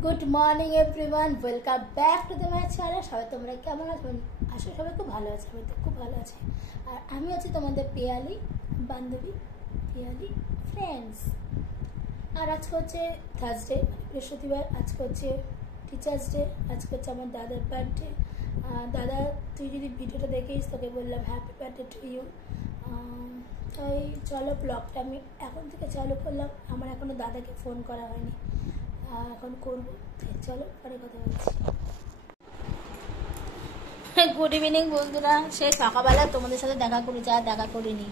Good morning everyone, welcome back to the my channel. সবাই তোমরা কেমন আছো? আসলে সবাই খুব ভালো আছে, আমি তো খুব ভালো আছি। আর আমি হচ্ছে তোমাদের পিয়ালি বান্ধবী, পিয়ালি ফ্রেন্ডস। আর আজকে হচ্ছে থার্সডে, বৃহস্পতিবার। আজকে হচ্ছে টিচার্স ডে, আজকে হচ্ছে আমার দাদার বার্থডে। দাদা, তুই যদি ভিডিওটা দেখিস তোকে বললাম হ্যাপি বার্থডে টু ইউ। তাই চলো, ব্লগটা আমি এখন থেকে চালু করলাম। আমার এখনও দাদাকে ফোন করা হয়নি, এখন করবো। চলো পরে কথা বলছি। গুড ইভিনিং বন্ধুরা, সেই সকালবেলা তোমাদের সাথে দেখা করেছি, আর দেখা করিনি।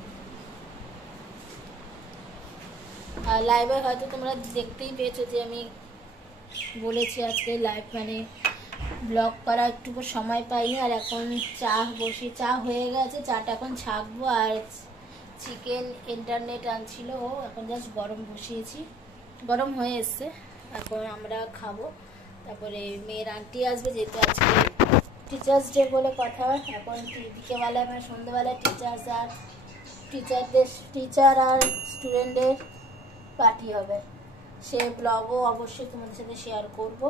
লাইভে হয়তো তোমরা দেখতেই পেয়েছো যে আমি বলেছি আজকে লাইভ মানে ব্লগ করা একটুকু সময় পাইনি। আর এখন চা হয়ে গেছে, চাটা এখন ছাঁকবো। আর চিকেন ইন্টারনেট আনছিল, এখন জাস্ট গরম বসিয়েছি, গরম হয়ে এসছে, এখন আমরা খাবো। তারপরে মেয়ের আন্টি আসবে, যেহেতু আজকে টিচার্স ডে বলে কথা। এখন বিকেলবেলায় মানে সন্ধ্যেবেলায় টিচার আর স্টুডেন্টদের পার্টি হবে। সে ব্লগও অবশ্যই তোমাদের সাথে শেয়ার করব।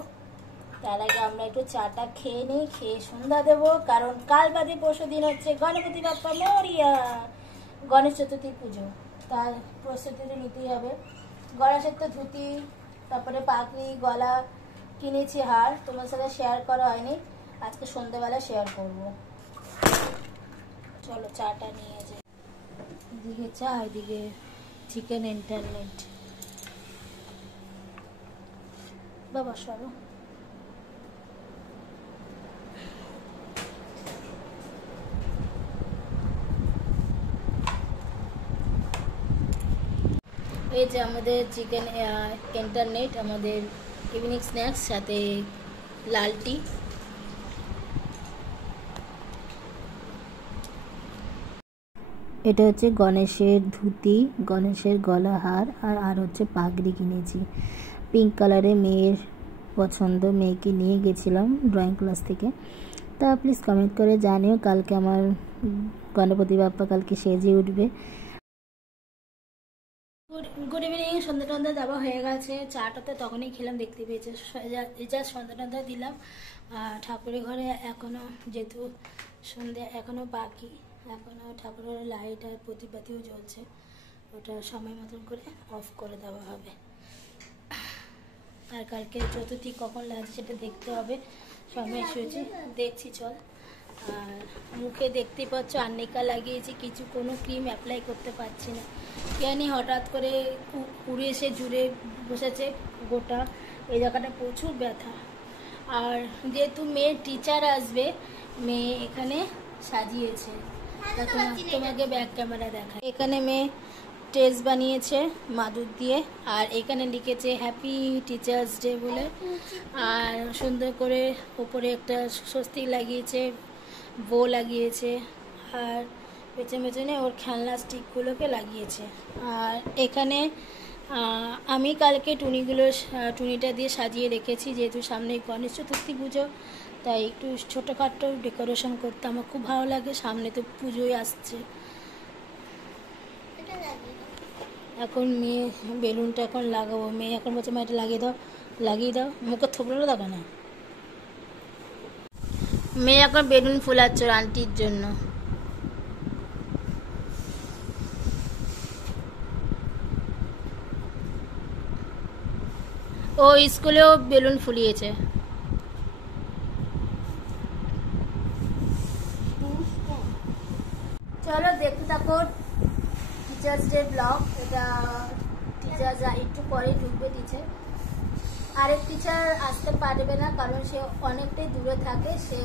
তার আগে আমরা একটু চাটা খেয়ে নিই, খেয়ে সন্ধ্যা দেবো। কারণ কাল বাদে পরশু দিন হচ্ছে গণপতি বাপ্পা মরিয়া, গণেশ চতুর্থী পুজো। তার প্রস্তুতি নিতেই হবে। গণেশের তো ধুতি, তারপরে পাগড়ি, গলা কিনেছি, হার তোমার সাথে শেয়ার করা হয়নি, আজকে সন্ধ্যেবেলা শেয়ার করব। চলো চাটা নিয়ে যাই। এদিকে চা, এদিকে চিকেন ইন্টারনেট। বাবা সরো। এই যে আমাদের চিকেন ইন্টারনেট, আমাদের ইভিনিং স্ন্যাক্স, সাথে লাল টি। এটা হচ্ছে গণেশের ধুতি, গণেশের গলাহার, আর হচ্ছে পাগড়ি কিনেছি পিঙ্ক কালারে। মেয়ের পছন্দ, মেয়েকে নিয়ে গেছিলাম ড্রয়িং ক্লাস থেকে। তা প্লিজ কমেন্ট করে জানিও কালকে আমার গণপতি বাপ্পা কালকে সেজে উঠবে। Good evening. সন্ধ্যা টন্ধা দেওয়া হয়ে গেছে, চাটা তো তখনই খেলাম, দেখতে পেয়েছে। যা সন্ধ্যা টন্ধা দিলাম। ঠাকুরের ঘরে এখনও যেহেতু সন্ধ্যা এখনও বাকি, এখনও ঠাকুরের লাইট আর প্রতিবাতিও জ্বলছে, ওটা সময় মতন করে অফ করে দেওয়া হবে। আর কালকে চতুর্থী কখন লাগছে সেটা দেখতে হবে, সময় এসেছে দেখছি, চল। আর মুখে দেখতেই পাচ্ছ আর্নিকা লাগিয়েছি, কোনো ক্রিম অ্যাপ্লাই করতে পারছি না। জানি হঠাৎ করে উড়ে এসে জুড়ে বসেছে গোটা, এই জায়গাটা প্রচুর ব্যথা। আর যেহেতু মেয়ের টিচার আসবে, মেয়ে এখানে সাজিয়েছে, তোমাকে ব্যাক ক্যামেরা দেখায়। এখানে মেয়ে টেস্ট বানিয়েছে মাদুর দিয়ে, আর এখানে লিখেছে হ্যাপি টিচার্স ডে বলে। আর সুন্দর করে ওপরে একটা স্বস্তিক লাগিয়েছে, বো লাগিয়েছে, আর পেছনে ওর খেলনা স্টিকগুলোকে লাগিয়েছে। আর এখানে আমি কালকে টুনিটা দিয়ে সাজিয়ে রেখেছি, যেহেতু সামনে গণেশ চতুর্থী পুজো, তাই একটু ছোটোখাটো ডেকোরেশন করতে আমার খুব ভালো লাগে। সামনে তো পুজোই আসছে। এখন মেয়ে বেলুনটা এখন লাগাবো, মেয়ে এখন বলছে মা এটা লাগিয়ে দাও, মুখে থোবড়ালো দেখো না। মেয়ে এখন বেলুন ফুলাচ্ছে আন্টির জন্য। ও স্কুলেও বেলুন ফুলিয়েছে। চলো দেখতে থাকো টিচার্স ডে ব্লগ। এটা টিচার একটু পরে ঢুকবে টিচার। আরেক টিচার আসতে পারবে না, কারণ সে অনেকটাই দূরে থাকে, সে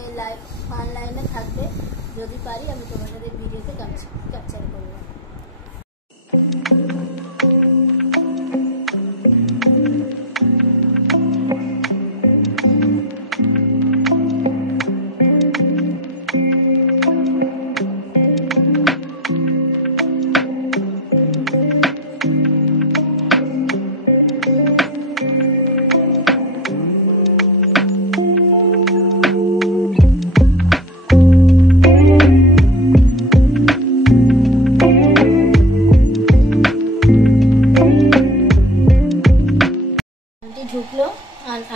অনলাইনে থাকবে। যদি পারি আমি তোমার সাথে ভিডিওতে ক্যাপচার করবো।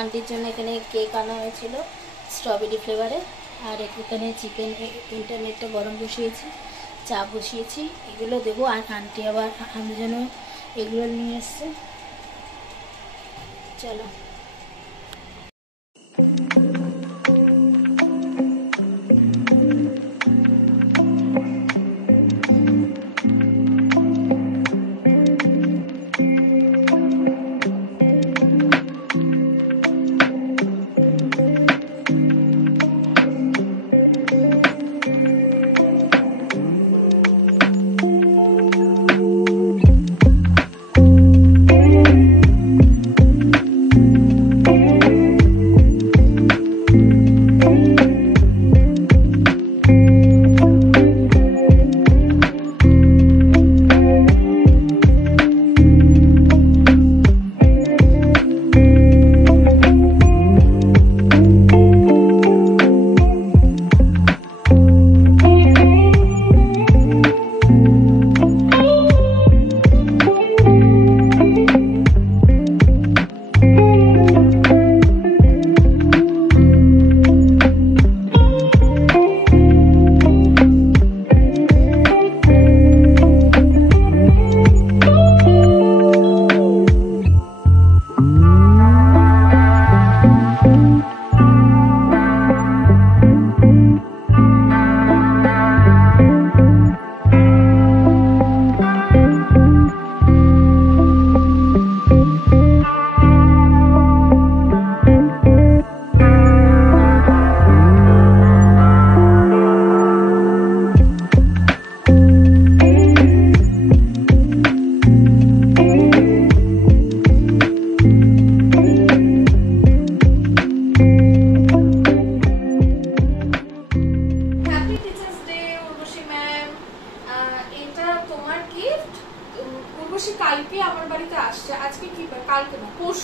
আন্টির জন্য এখানে কেক আনা হয়েছিল স্ট্রবেরি ফ্লেভারে, আর এখানে চিকেন ইন্টারনেটটা গরম বসিয়েছি, চা বসিয়েছি, এগুলো দেবো। আর আন্টি আবার আমার জন্য এগুলো নিয়ে এসছে। চলো।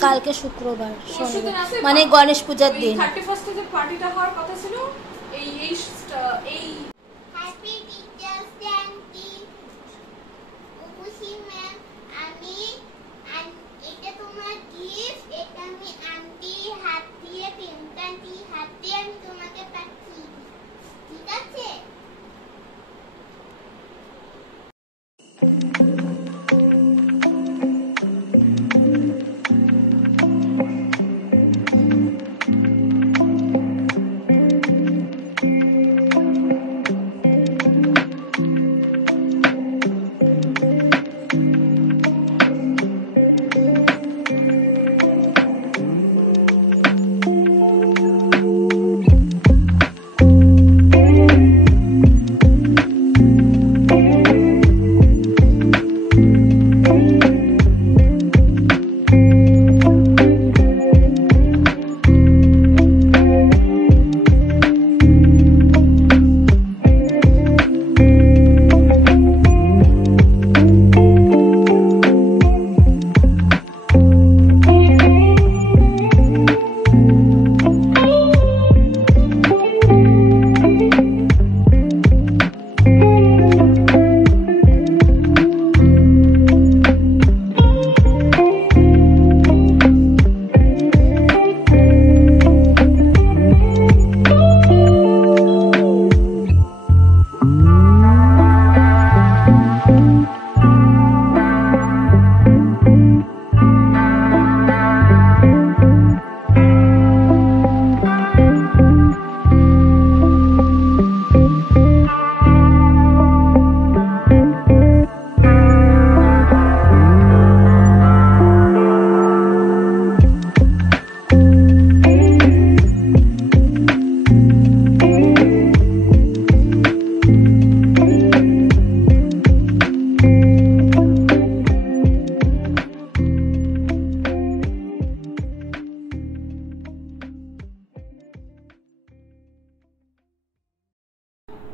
কালকে শুক্রবার মানে গণেশ পূজার দিন। 31 যে পার্টিটা হওয়ার কথা ছিল এই happy teachers day aunty Urvashi ma'am. আমি এটা তোমার গিফট, এটা আমি আন্টি হাত দিয়ে প্রেমকান্তি হাত দিয়ে আমি তোমাকে পাচ্ছি, ঠিক আছে?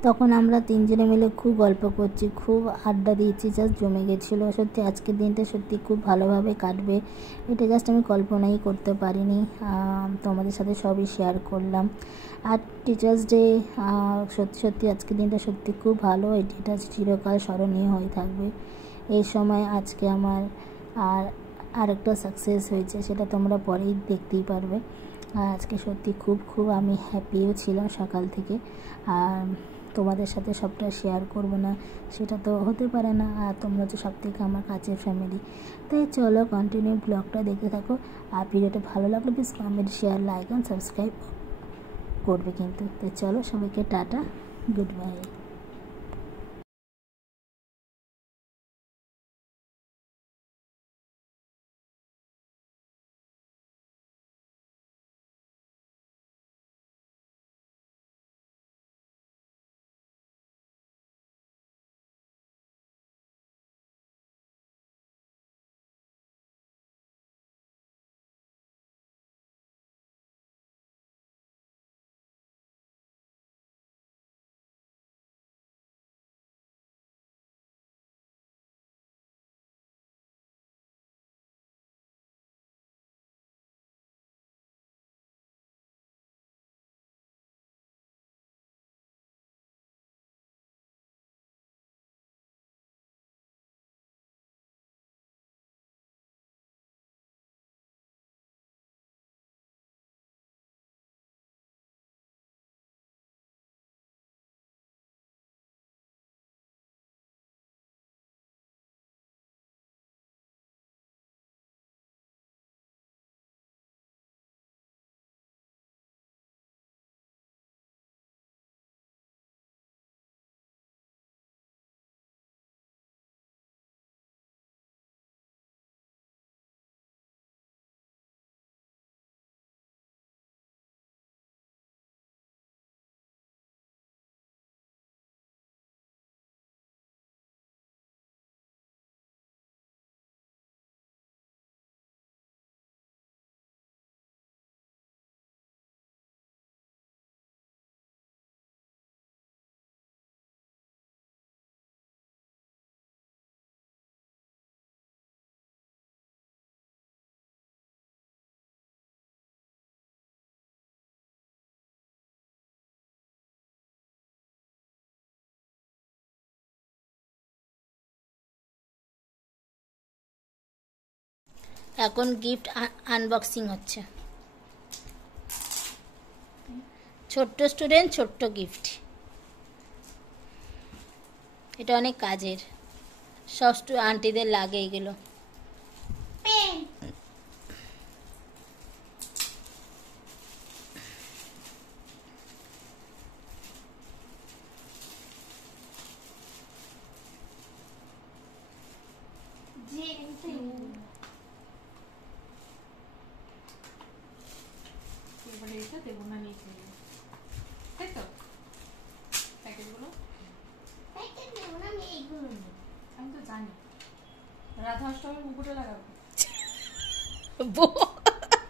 তখন আমরা তিনজনে মিলে খুব গল্প করছি, খুব আড্ডা দিয়েছি, জাস্ট জমে গেছিলো। সত্যি আজকের দিনটা সত্যি খুব ভালোভাবে কাটবে এটা জাস্ট আমি কল্পনাই করতে পারিনি। তোমাদের সাথে সবই শেয়ার করলাম। আর টিচার্স ডে সত্যি সত্যি আজকের দিনটা সত্যি খুব ভালো, এটা চিরকাল স্মরণীয় হয়ে থাকবে। এই সময় আজকে আমার আর আরেকটা সাকসেস হয়েছে, সেটা তোমরা পরেই দেখতেই পারবে। আর আজকে সত্যি খুব আমি হ্যাপিও ছিলাম সকাল থেকে। আর তোমাদের সাথে সবটা শেয়ার করব না সেটা তো হতে পারে না, আর তোমরা তো সব থেকে আমার কাছের ফ্যামিলি। তাই চলো কন্টিনিউ ব্লগটা দেখতে থাকো। আর ভিডিওটা ভালো লাগলে please comment, share, like and subscribe করবে কিন্তু। তো চলো সবাইকে টাটা, গুড বাই। এখন গিফট আনবক্সিং হচ্ছে। ছোট্ট স্টুডেন্ট, ছোট্ট গিফট। এটা অনেক কাজের, সব আন্টিদের লাগে এগুলো। পেন এবারে এটা দেবো না, নিয়ে খেয়ে তাই তো প্যাকেটগুলো। প্যাকেট নেব না, আমি এইগুলো নেব। আমি তো জানি রাধা অষ্টমীর মুকুটে লাগাবো।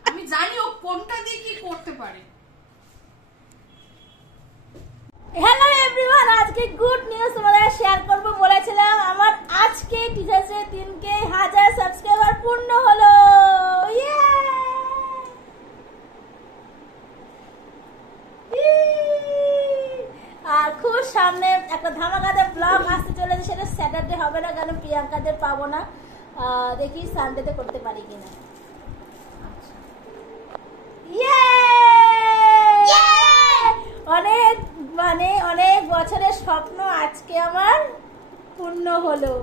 আমি জানি ও কোনটা দিয়ে কি করতে পারে। হ্যালো এভরিওয়ান, আজকে গুড নিউজ তোমাদের শেয়ার করব বলেছিলাম। আমার আজকে টিচার্সের দিনকে 1000 সাবস্ক্রাইবার পূর্ণ হলো। আর খুব সামনে একটা ধামাকাদার ব্লগ আসতে চলেছে, সেটা স্যাটারডে হবে না কারণ প্রিয়াঙ্কাদের পাবো না। দেখি সানডেতে করতে পারি কিনা। অনেক অনেক বছরের স্বপ্ন আজকে আমার পূর্ণ হলো।